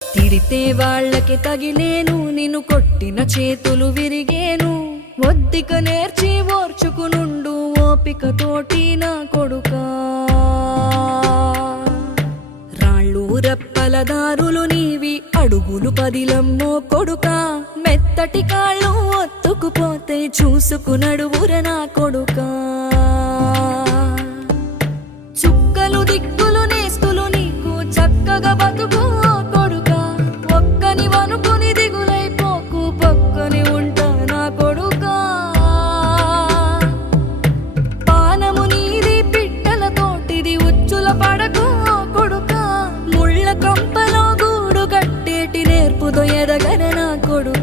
తిడితే వాళ్ళకి తగిలేను, నిన్ను కొట్టిన చేతులు విరిగేను. ఒద్దిక నేర్చి ఓర్చుకునుండు ఓపికతోటి నా కొడుకా. రాళ్ళు రప్పల దారులు నీవి, అడుగులు పదిలమ్మో కొడుకా. మెత్తటి కాళ్ళు ఒత్తుకుపోతే చూసుకునడువుర నా కొడుకా. చుక్కలు దిక్కులు నేస్తులు నీకు చక్కగా బతుకు కొడుకా. ఒక్కని వనుకుని దిగులైపోకు, పక్కని ఉంటా నా కొడుకా. పానము నీది పిట్టల తోటిది, ఉచ్చుల పడకు కొడుకా. ముళ్ళ కంపలో గూడు కట్టేటి నేర్పుతో ఎదగన నా కొడుకా.